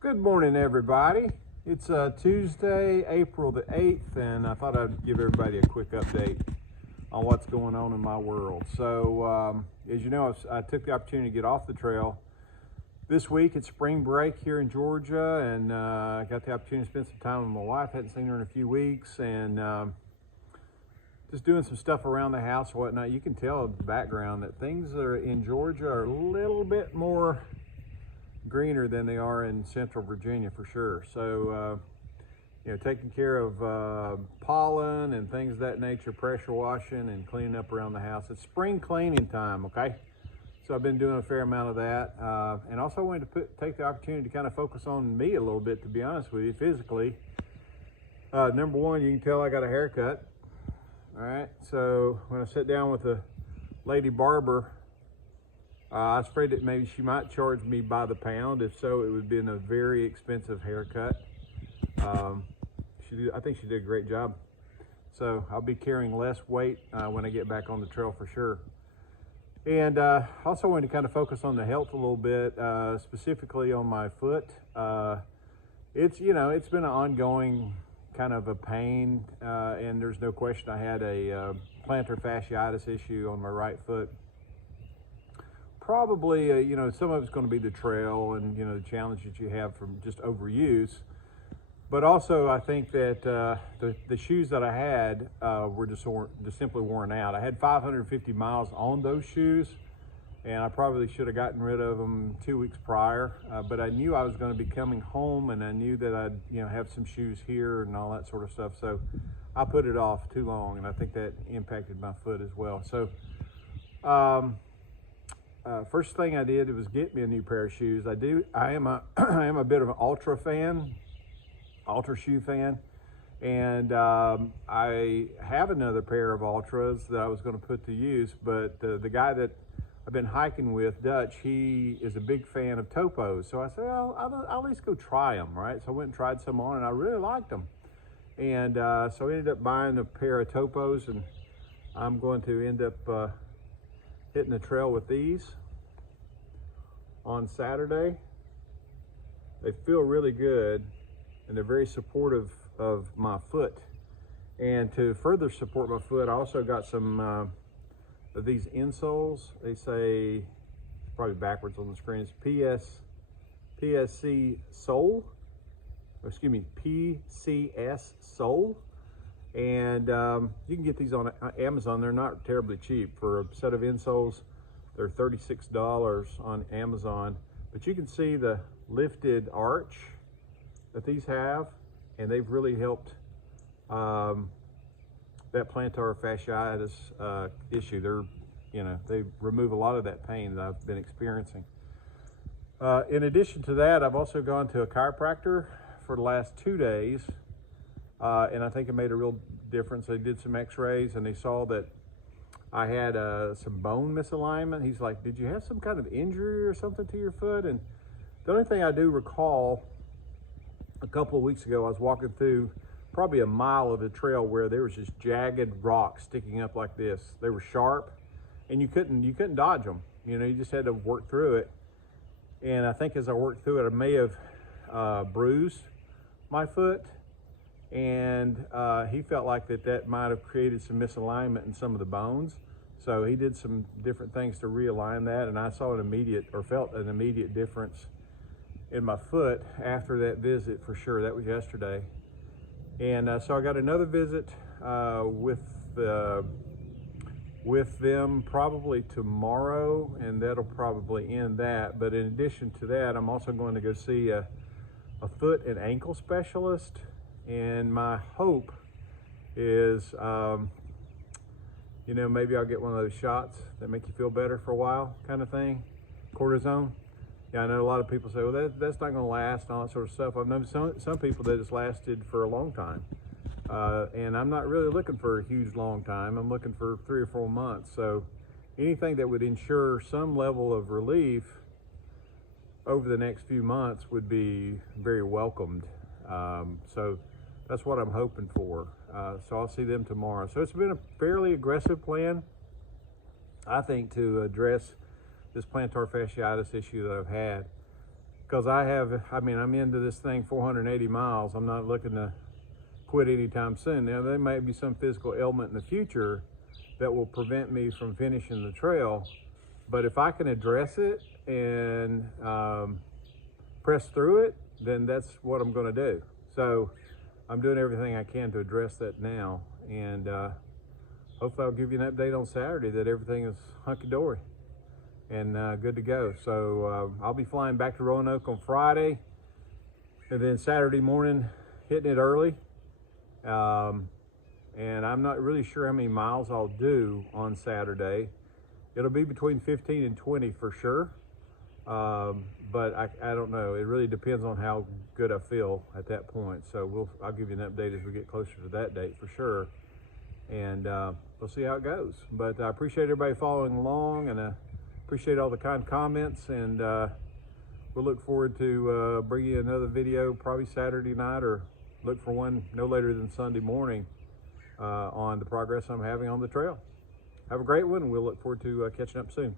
Good morning, everybody. It's Tuesday, April the 8th, and I thought I'd give everybody a quick update on what's going on in my world. So, as you know, I took the opportunity to get off the trail this week. It's spring break here in Georgia, and I got the opportunity to spend some time with my wife. Hadn't seen her in a few weeks, and just doing some stuff around the house and whatnot. You can tell in the background that things are in Georgia are a little bit more greener than they are in central Virginia for sure. So taking care of pollen and things of that nature, pressure washing and cleaning up around the house. It's spring cleaning time, okay? So I've been doing a fair amount of that, and also wanted to take the opportunity to kind of focus on me a little bit, to be honest with you, physically. Number one, you can tell I ap got a haircut. All right, so when I sat down with the lady barber, I was afraid that maybe she might charge me by the pound. If so, it would be a very expensive haircut. I think she did a great job. So I'll be carrying less weight when I get back on the trail for sure. And also wanted to kind of focus on the health a little bit, specifically on my foot. It's been an ongoing kind of a pain, and there's no question I had a plantar fasciitis issue on my right foot. Probably, some of it's going to be the trail and, the challenge that you have from just overuse. But also, I think that the shoes that I had were just simply worn out. I had 550 miles on those shoes, and I probably should have gotten rid of them 2 weeks prior. But I knew I was going to be coming home, and I knew that I'd have some shoes here and all that sort of stuff. So I put it off too long, and I think that impacted my foot as well. So first thing I did was get me a new pair of shoes. I am a bit of an ultra shoe fan, and I have another pair of ultras that I was going to put to use, but the guy that I've been hiking with, Dutch, he is a big fan of Topos. So I said, well, I'll at least go try them, right? So I went and tried some on, and I really liked them. And so I ended up buying a pair of Topos, and I'm going to end up hitting the trail with these on Saturday. They feel really good, and they're very supportive of my foot. And to further support my foot, I also got some of these insoles. They say, it's probably backwards on the screen, it's PSC Sole, PCS Sole. And you can get these on Amazon. They're not terribly cheap. For a set of insoles, they're $36 on Amazon. But you can see the lifted arch that these have, and they've really helped that plantar fasciitis issue. They remove a lot of that pain that I've been experiencing. In addition to that, I've also gone to a chiropractor for the last 2 days. And I think it made a real difference. They did some x-rays, and they saw that I had some bone misalignment. He's like, did you have some kind of injury or something to your foot? And the only thing I do recall, a couple of weeks ago, I was walking through probably a mile of the trail where there was just jagged rocks sticking up like this. They were sharp, and you couldn't dodge them. You just had to work through it. And I think as I worked through it, I may have bruised my foot. And he felt like that might have created some misalignment in some of the bones. So he did some different things to realign that, and I saw felt an immediate difference in my foot after that visit for sure. That was yesterday. And so I got another visit with them probably tomorrow, and that'll probably end that. But in addition to that, I'm also going to go see a foot and ankle specialist. And my hope is, maybe I'll get one of those shots that make you feel better for a while kind of thing, cortisone. Yeah, I know a lot of people say, well, that's not going to last and all that sort of stuff. I've known some people that it's lasted for a long time. And I'm not really looking for a huge long time. I'm looking for 3 or 4 months. So anything that would ensure some level of relief over the next few months would be very welcomed. So that's what I'm hoping for. So I'll see them tomorrow. So it's been a fairly aggressive plan, I think, to address this plantar fasciitis issue that I've had. because I'm into this thing 480 miles. I'm not looking to quit anytime soon. Now, there may be some physical ailment in the future that will prevent me from finishing the trail, but if I can address it and press through it, then that's what I'm going to do. So I'm doing everything I can to address that now, and hopefully I'll give you an update on Saturday that everything is hunky-dory and good to go. So I'll be flying back to Roanoke on Friday, and then Saturday morning hitting it early. And I'm not really sure how many miles I'll do on Saturday. It'll be between 15 and 20 for sure. But I don't know. It really depends on how good I feel at that point. So I'll give you an update as we get closer to that date for sure. And we'll see how it goes. But I appreciate everybody following along, and I appreciate all the kind comments. And we'll look forward to bringing you another video probably Saturday night, or look for one no later than Sunday morning on the progress I'm having on the trail. Have a great one. We'll look forward to catching up soon.